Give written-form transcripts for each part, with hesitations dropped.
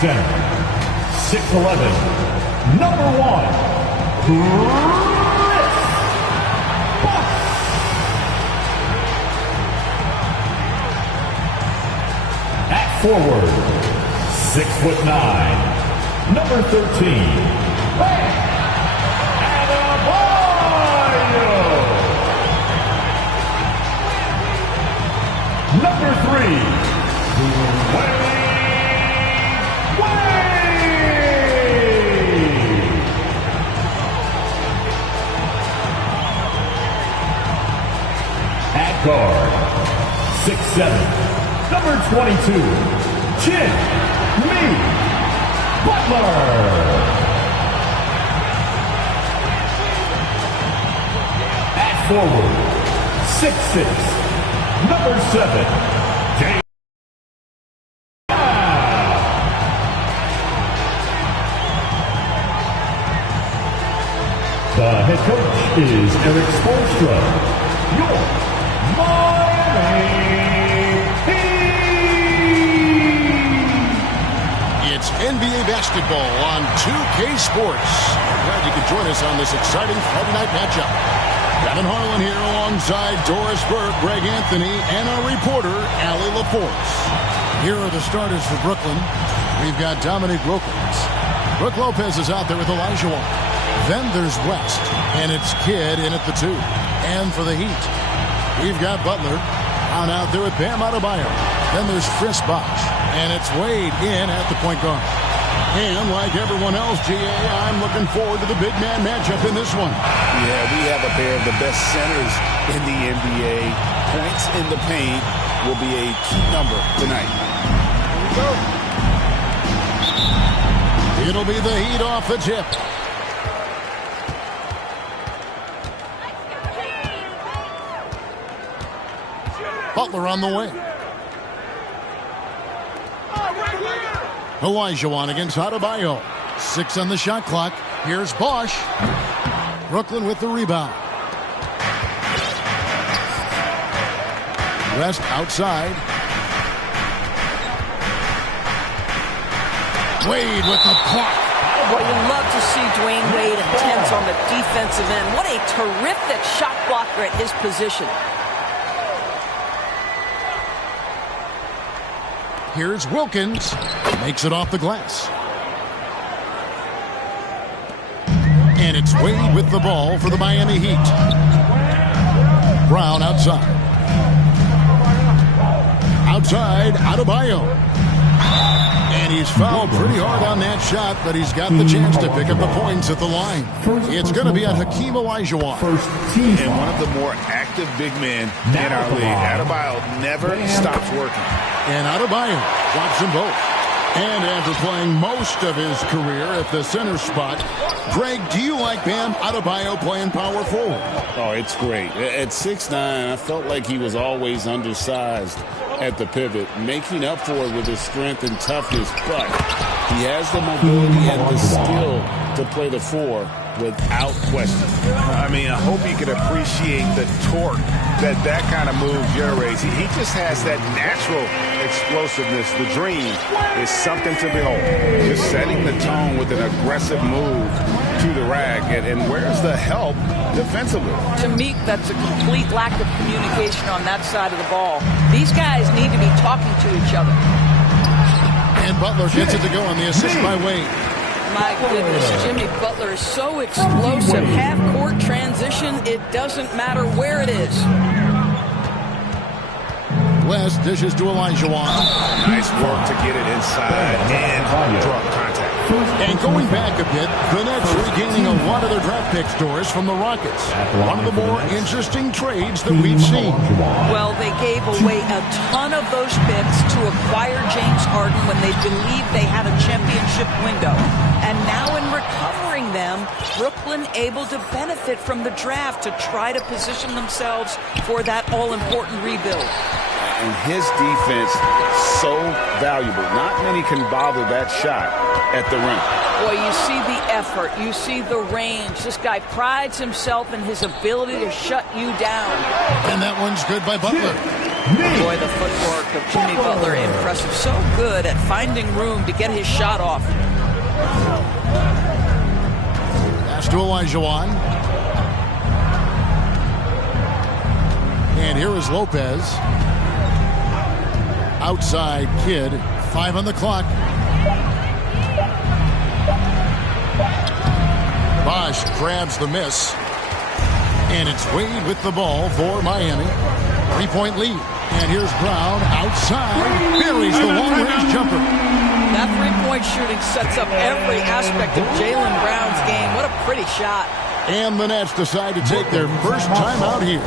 center, 6'11", number 1, Chris Bosh. At forward, 6'9", number 13, Bam Adebayo. Number 3, Dwyane Wade. At guard, 6'7", number 22, Jimmy Butler. At forward, 6'6", number 7, James. The head coach is Erik Spoelstra. Your Miami Heat. It's NBA basketball on 2K Sports. Glad you could join us on this exciting Friday night matchup. Kevin Harlan here alongside Doris Burke, Greg Anthony, and our reporter, Allie LaForce. Here are the starters for Brooklyn. We've got Dominique Wilkins. Brook Lopez is out there with Elijah Wan. Then there's West, and it's Kidd in at the 2. And for the Heat, we've got Butler out there with Bam Adebayo. Then there's Chris Bosh, and it's Wade in at the point guard. And like everyone else, GA, I'm looking forward to the big man matchup in this one. Yeah, we have a pair of the best centers in the NBA. Points in the paint will be a key number tonight. Here we go. It'll be the Heat off the tip. Butler on the way. Elijah Wan against Adebayo. 6 on the shot clock. Here's Bosh. Brooklyn with the rebound. West outside. Wade with the block. Well, you love to see Dwyane Wade intense on the defensive end. What a terrific shot blocker at his position. Here's Wilkins. Makes it off the glass. And it's Wade with the ball for the Miami Heat. Brown outside. Outside, Adebayo. And he's fouled pretty hard on that shot, but he's got the chance to pick up the points at the line. It's going to be on Hakeem Olajuwon. And one of the more active big men in our league. Adebayo never stops working. And Adebayo drops them both. And after playing most of his career at the center spot, Greg, do you like Bam Adebayo playing power forward? Oh, it's great. At 6'9", I felt like he was always undersized at the pivot, making up for it with his strength and toughness, but he has the mobility and the skill to play the 4 without question. I mean, I hope you can appreciate the torque that kind of move generates. He just has that natural explosiveness. The dream is something to behold. Just setting the tone with an aggressive move to the rack. And where's the help defensively? To me, that's a complete lack of communication on that side of the ball. These guys need to be talking to each other. And Butler gets it to go on the assist by Wade. My goodness, Jimmy Butler is so explosive. Half-court transition, it doesn't matter where it is. West dishes to Olajuwon. Nice work to get it inside and draw contact. And going back a bit, the Nets regaining a lot of their draft picks, Doris, from the Rockets. One of the more interesting trades that we've seen. Well, they gave away a ton of those picks to acquire James Harden when they believed they had a championship window. And now in recovering them, Brooklyn able to benefit from the draft to try to position themselves for that all-important rebuild. And his defense so valuable. Not many can bother that shot at the rim. Boy, you see the effort. You see the range. This guy prides himself in his ability to shut you down. And that one's good by Butler. Boy, the footwork of Jimmy Butler, impressive. So good at finding room to get his shot off. Pass to Olajuwon. And here is Lopez. Outside Kidd. 5 on the clock. Bosh grabs the miss. And it's Wade with the ball for Miami. 3-point lead. And here's Brown outside. Buries the long-range jumper. That three-point shooting sets up every aspect of Jaylen Brown's game. What a pretty shot. And the Nets decide to take their first time out here.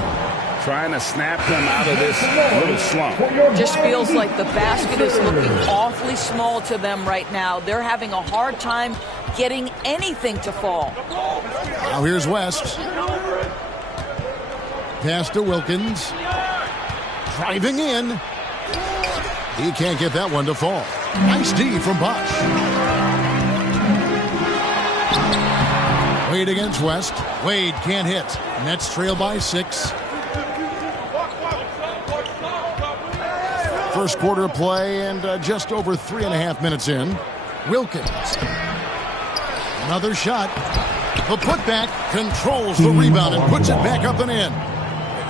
Trying to snap them out of this little slump. Just feels like the basket is looking awfully small to them right now. They're having a hard time getting anything to fall. Now here's West. Pass to Wilkins. Driving in. He can't get that one to fall. Nice D from Bosh. Wade against West. Wade can't hit. Nets trail by 6. First quarter of play and just over 3.5 minutes in. Wilkins. Another shot. The putback controls the rebound and puts it back up and in.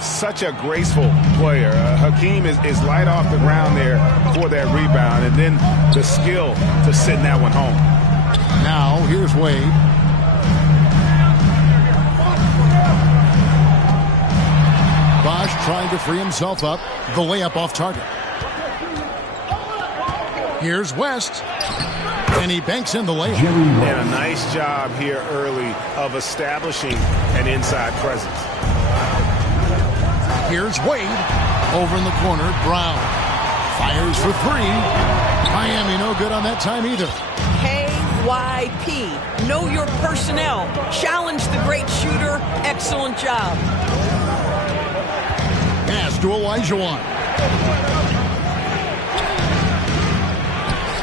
Such a graceful player. Hakeem is light off the ground there for that rebound, and then the skill to send that one home. Now here's Wade. Bosh trying to free himself up. The layup off target. Here's West. And he banks in the layup. And a nice job here early of establishing an inside presence. Here's Wade. Over in the corner, Brown. Fires for 3. Miami no good on that time either. KYP. Know your personnel. Challenge the great shooter. Excellent job. Pass to Olajuwon.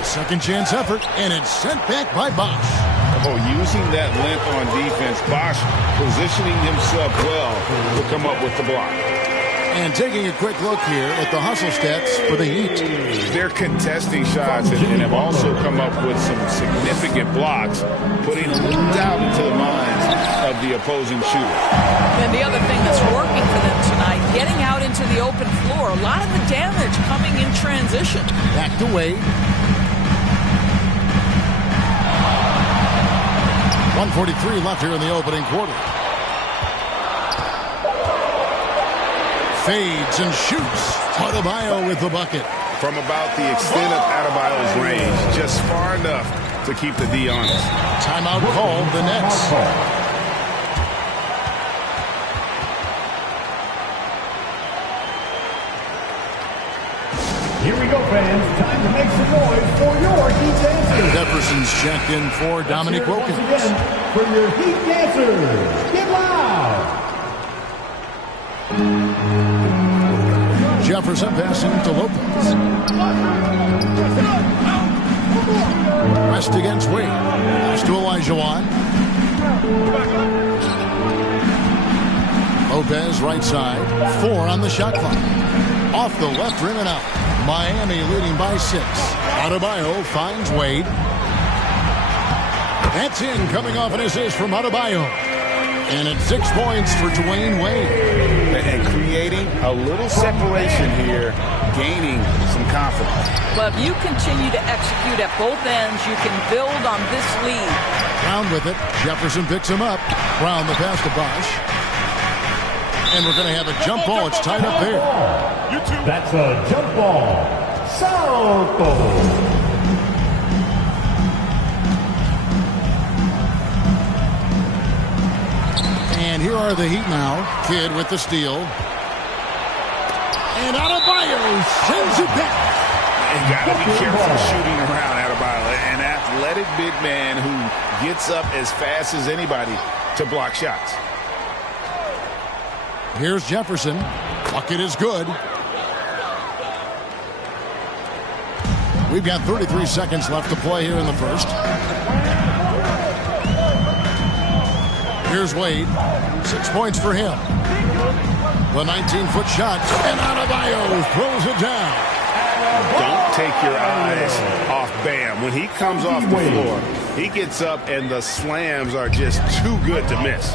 Second chance effort, and it's sent back by Bosh. Oh, using that length on defense, Bosh positioning himself well to come up with the block. And taking a quick look here at the hustle stats for the Heat. They're contesting shots and have also come up with some significant blocks, putting a little doubt into the minds of the opposing shooter. And the other thing that's working for them tonight, getting out into the open floor. A lot of the damage coming in transition. Back to Wade. 1:43 left here in the opening quarter. Fades and shoots. Adebayo with the bucket. From about the extent of Adebayo's range, just far enough to keep the D honest. Timeout called the Nets. Here we go, fans. Time to make some noise for your Heat dancers. Jefferson's checked in for Dominic Wilkins. Once again, for your Heat dancers. Get loud. Jefferson passing to Lopez. West against Wade. Pass to Olajuwon. Lopez right side. 4 on the shot clock. Off the left rim and out. Miami leading by 6. Adebayo finds Wade. That's in, coming off an assist from Adebayo. And it's 6 points for Dwayne Wade. And creating a little separation here, gaining some confidence. Well, if you continue to execute at both ends, you can build on this lead. Brown with it. Jefferson picks him up. Brown the pass to Bosh. And we're going to have a jump ball. It's tied up there. That's a jump ball. Salto. And here are the Heat now. Kidd with the steal. And Adebayo sends it back. You got to be careful shooting around Adebayo. An athletic big man who gets up as fast as anybody to block shots. Here's Jefferson. Bucket is good. We've got 33 seconds left to play here in the first. Here's Wade. 6 points for him. The 19-foot shot, and Adebayo throws it down. Don't take your eyes off Bam. When he comes off the floor, he gets up, and the slams are just too good to miss.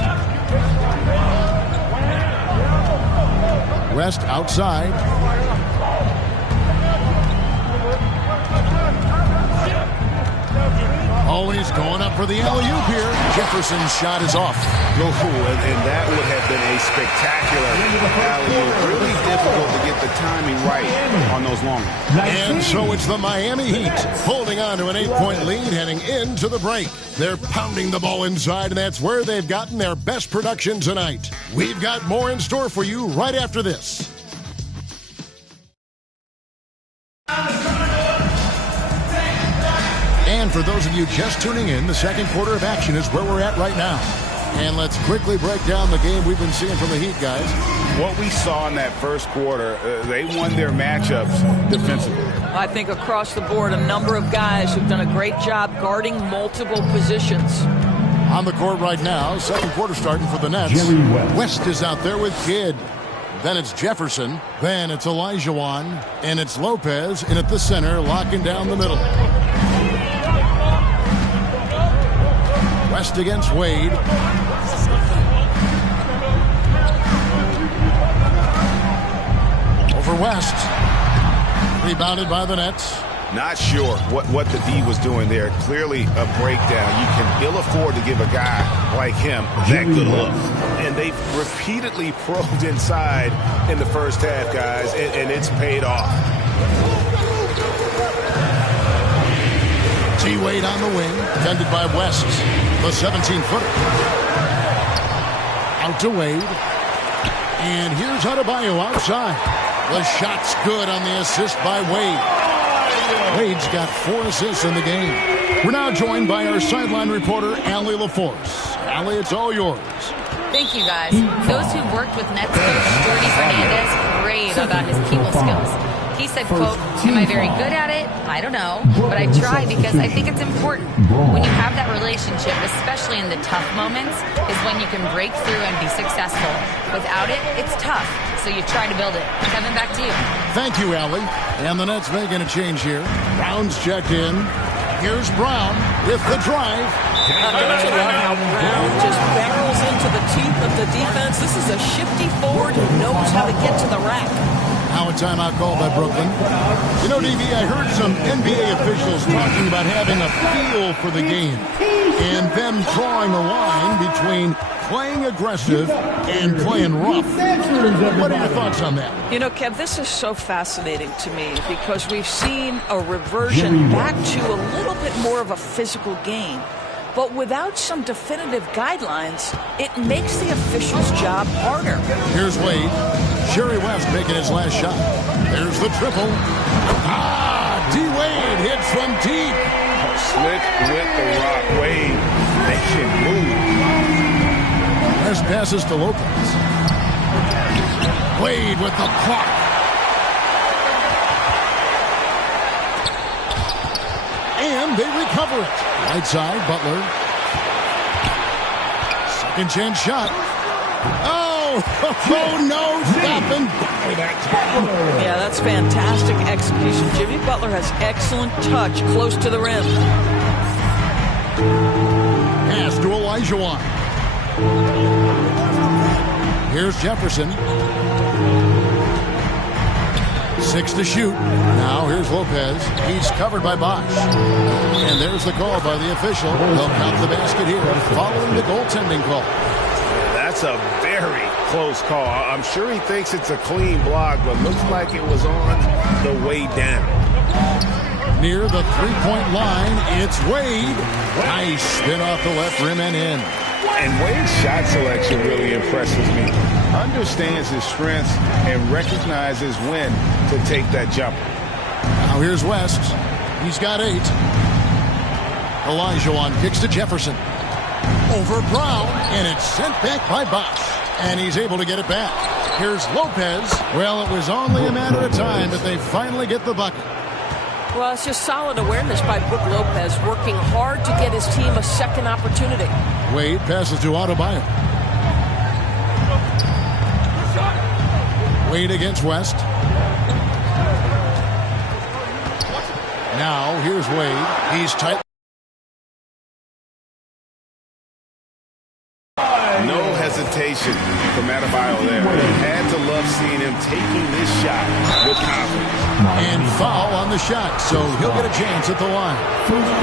West outside. Oh, and he's going up for the alley-oop here. Jefferson's shot is off. And that would have been a spectacular alley-oop. Really difficult to get the timing right on those long ones. And so it's the Miami Heat holding on to an 8-point lead heading into the break. They're pounding the ball inside, and that's where they've gotten their best production tonight. We've got more in store for you right after this. And for those of you just tuning in, the second quarter of action is where we're at right now. And let's quickly break down the game we've been seeing from the Heat, guys. What we saw in that first quarter, they won their matchups defensively. I think across the board, a number of guys who've done a great job guarding multiple positions. On the court right now, second quarter starting for the Nets. Jerry West. West is out there with Kidd. Then it's Jefferson. Then it's Olajuwon. And it's Lopez in at the center, locking down the middle. West against Wade. Over West. Rebounded by the Nets. Not sure what the D was doing there. Clearly a breakdown. You can ill afford to give a guy like him that good look. And they've repeatedly probed inside in the first half, guys, and it's paid off. T-Wade on the wing, defended by West, the 17-footer. Out to Wade. And here's Adebayo outside. The shot's good on the assist by Wade. Wade's got 4 assists in the game. We're now joined by our sideline reporter, Allie LaForce. Allie, it's all yours. Thank you, guys. Those who worked with Nets coach Jordy Fernandez raved about his people skills. He said, quote, "Am I very good at it? I don't know, but I try because I think it's important. When you have that relationship, especially in the tough moments, is when you can break through and be successful. Without it, it's tough, so you try to build it." Kevin, back to you. Thank you, Allie. And the Nets making a change here. Brown's checked in. Here's Brown with the drive. How Brown just barrels into the teeth of the defense. This is a shifty forward who knows how to get to the rack. Now a timeout called by Brooklyn. You know, DB, I heard some NBA officials talking about having a feel for the game and them drawing a line between playing aggressive and playing rough. What are your thoughts on that? You know, Kev, this is so fascinating to me because we've seen a reversion back to a little bit more of a physical game. But without some definitive guidelines, it makes the official's job harder. Here's Wade. Jerry West making his last shot. There's the triple. D-Wade hits from deep. Slick with the rock. Wade, they can move. West passes to Lopez. Wade with the block. And they recover it. Right side, Butler. Second chance shot. Oh, no, stopping by that time. Yeah, that's fantastic execution. Jimmy Butler has excellent touch close to the rim. Pass to Olajuwon. Here's Jefferson. 6 to shoot. Now here's Lopez. He's covered by Bosh. And there's the call by the official. They'll count the basket here following the goaltending call. That's a very close call. I'm sure he thinks it's a clean block, but looks like it was on the way down. Near the three-point line, it's Wade. Nice spin off the left rim and in. And Wade's shot selection really impresses me. Understands his strengths and recognizes when to take that jump. Now here's West. He's got 8. Olajuwon kicks to Jefferson. Over Brown, and it's sent back by Bosh. And he's able to get it back. Here's Lopez. Well, it was only a matter of time that they finally get the bucket. Well, it's just solid awareness by Brook Lopez, working hard to get his team a second opportunity. Wade passes to Adebayo. Wade against West. Now, here's Wade. He's tight. No hesitation from Adebayo there. Had to love seeing him taking this shot with confidence. And foul on the shot, so he'll get a chance at the line.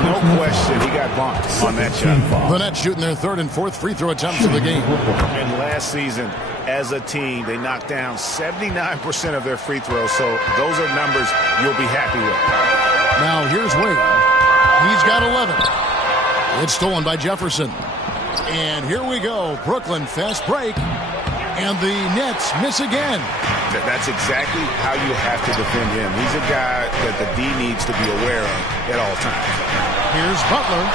No question, he got bumped on that shot. The Nets shooting their third and fourth free throw attempts of the game. And last season, as a team, they knocked down 79% of their free throws, so those are numbers you'll be happy with. Now here's Wade. He's got 11. It's stolen by Jefferson. And here we go. Brooklyn fast break. And the Nets miss again. That's exactly how you have to defend him. He's a guy that the D needs to be aware of at all times. Here's Butler.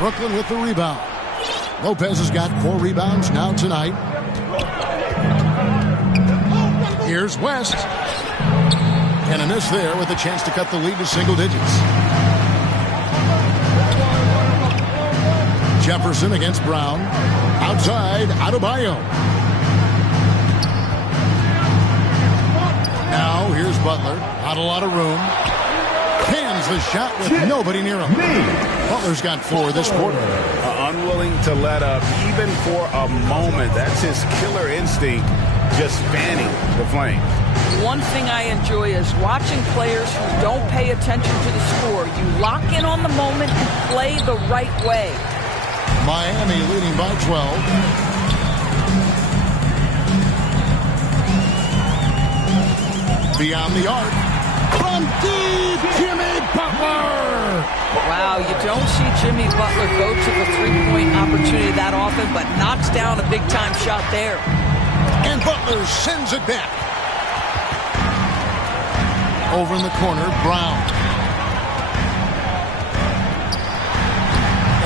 Brooklyn with the rebound. Lopez has got 4 rebounds now tonight. Here's West. And a miss there with a chance to cut the lead to single digits. Jefferson against Brown. Outside, Adebayo. Now, here's Butler. Not a lot of room. Pins the shot with nobody near him. Butler's got 4 this quarter. Unwilling to let up even for a moment. That's his killer instinct, just fanning the flames. One thing I enjoy is watching players who don't pay attention to the score. You lock in on the moment and play the right way. Miami leading by 12. Beyond the arc. From deep, Jimmy Butler. Wow, you don't see Jimmy Butler go to the three-point opportunity that often, but knocks down a big-time shot there. And Butler sends it back. Over in the corner, Brown.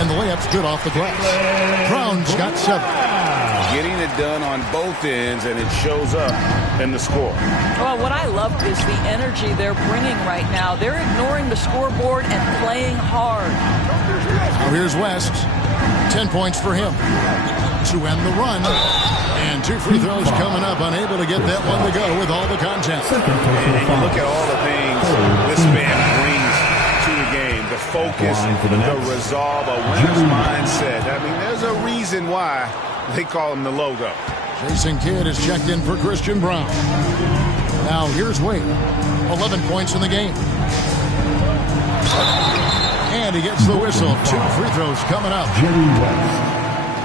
And the layup's good off the glass. Brown's got 7. Getting it done on both ends, and it shows up in the score. Well, what I love is the energy they're bringing right now. They're ignoring the scoreboard and playing hard. Now here's West. 10 points for him to end the run. And 2 free throws coming up. Unable to get that one to go with all the content. And you look at all the things this man brings to the game. The focus, the resolve, a winner's mindset. I mean, there's a reason why they call him the logo. Jason Kidd is checked in for Christian Brown. Now here's Wade. 11 points in the game. And he gets the whistle. 2 free throws coming up.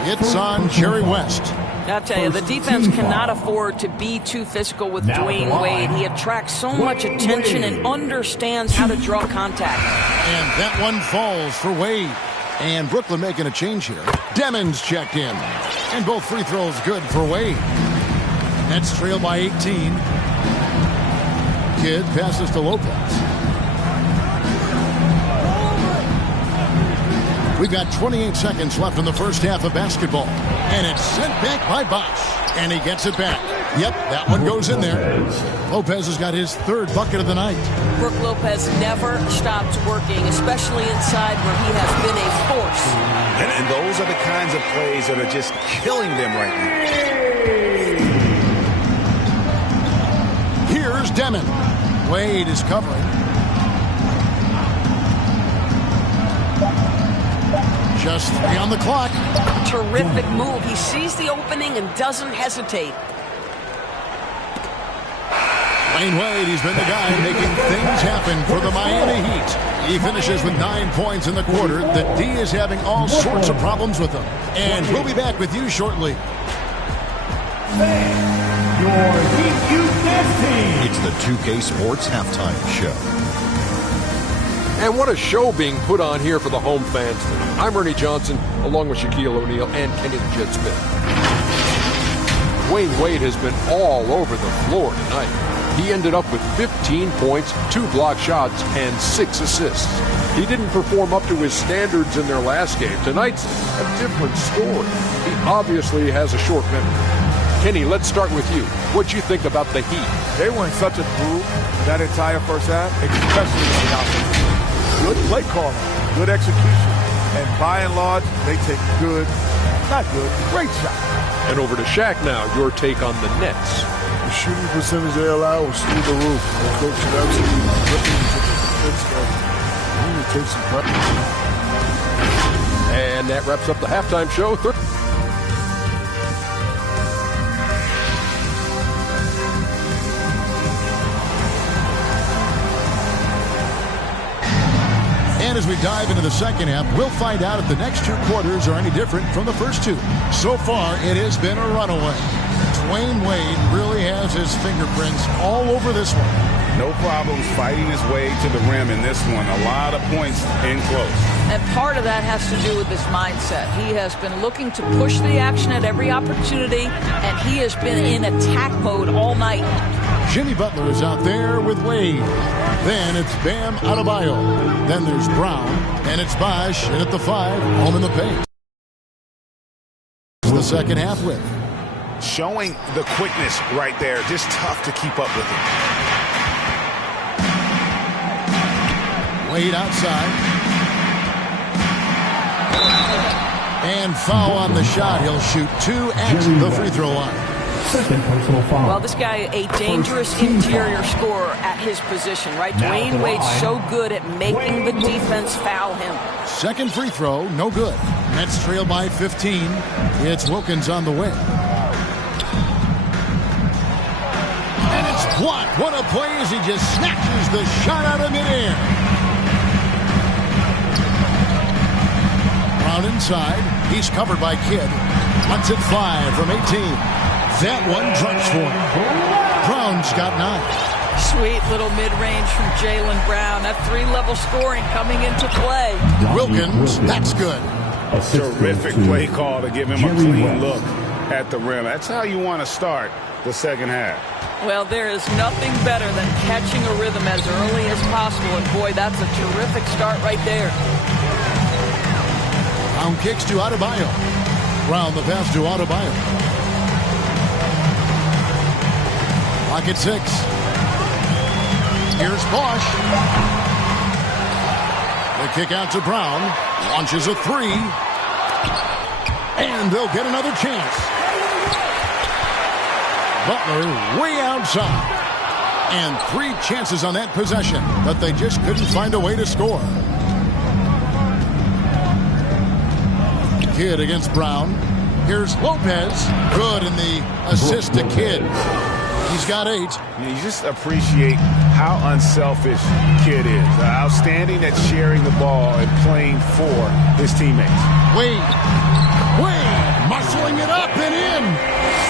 It's on Jerry West. I'll tell you, the defense cannot afford to be too physical with Dwayne Wade. He attracts so much attention and understands how to draw contact. And that one falls for Wade. And Brooklyn making a change here. Demons checked in. And both free throws good for Wade. Nets trail by 18. Kidd passes to Lopez. We've got 28 seconds left in the first half of basketball. And it's sent back by Bosh. And he gets it back. Yep, that one goes in there. Lopez has got his 3rd bucket of the night. Brook Lopez never stops working, especially inside where he has been a force. And those are the kinds of plays that are just killing them right now. Here's Demon. Wade is covering. Just 3 on the clock. Terrific move. He sees the opening and doesn't hesitate. Dwayne Wade, he's been the guy making things happen for the Miami Heat. He finishes with 9 points in the quarter. The D is having all sorts of problems with him. And we'll be back with you shortly. Your Heat Youth team. It's the 2K Sports Halftime Show. And what a show being put on here for the home fans. I'm Ernie Johnson, along with Shaquille O'Neal and Kenny the Jet Smith. Dwayne Wade has been all over the floor tonight. He ended up with 15 points, 2 block shots, and 6 assists. He didn't perform up to his standards in their last game. Tonight's a different story. He obviously has a short memory. Kenny, let's start with you. What'd you think about the Heat? They were in such a groove that entire first half, especially on the offense. Good play calling, good execution, and by and large, they take great shots. And over to Shaq now, your take on the Nets. The shooting percentage they allow was through the roof. The coach should absolutely rip into the defense game. He need to take some pressure. And that wraps up the halftime show. And as we dive into the second half, we'll find out if the next two quarters are any different from the first two. So far, it has been a runaway. Dwayne Wade really has his fingerprints all over this one. No problems fighting his way to the rim in this one. A lot of points in close. And part of that has to do with his mindset. He has been looking to push the action at every opportunity, and he has been in attack mode all night. Jimmy Butler is out there with Wade. Then it's Bam Adebayo. Then there's Brown, and it's Bosh, and at the 5, home in the paint. The second half with. Showing the quickness right there. Just tough to keep up with it. Wade outside. And foul on the shot. He'll shoot 2 at the free throw line. Second personal foul. Well, this guy, a dangerous interior scorer at his position, right? Dwayne Wade's so good at making the defense foul him. Second free throw, no good. Nets trail by 15. It's Wilkins on the wing. And it's blocked. What a play as he just snatches the shot out of midair. Brown inside. He's covered by Kidd. Wants it 5 from 18. That one drops for him. Brown's got 9. Sweet little mid-range from Jaylen Brown. That 3-level scoring coming into play. Wilkins, that's good. Terrific play call to give him a clean look at the rim. That's how you want to start the second half. Well, there is nothing better than catching a rhythm as early as possible. And boy, that's a terrific start right there. Brown kicks to Adebayo. Brown the pass to Adebayo. Clock at 6. Here's Bosh. The kick out to Brown. Launches a 3. And they'll get another chance. Butler way outside. And 3 chances on that possession, but they just couldn't find a way to score. Kidd against Brown. Here's Lopez. Good in the assist to Kidd. He's got 8. You just appreciate how unselfish Kidd is. Outstanding at sharing the ball and playing for his teammates. Wade muscling it up and in.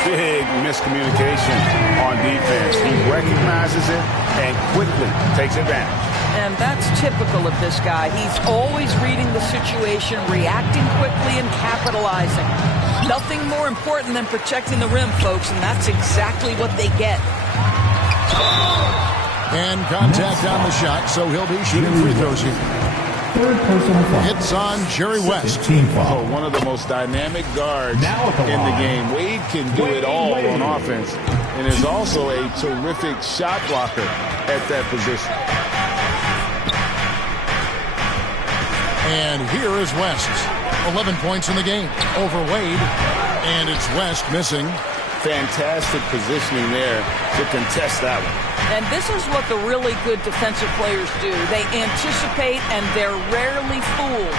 Big miscommunication on defense. He recognizes it and quickly takes advantage. And that's typical of this guy. He's always reading the situation, reacting quickly, and capitalizing. Nothing more important than protecting the rim, folks, and that's exactly what they get. And contact on the shot, so he'll be shooting free throws here. Third personal foul. It's on Jerry West. Team foul. One of the most dynamic guards in the game. Wade can do it all on offense and is also a terrific shot blocker at that position. And here is West. 11 points in the game over Wade. And it's West missing. Fantastic positioning there to contest that one. And this is what the really good defensive players do. They anticipate and they're rarely fooled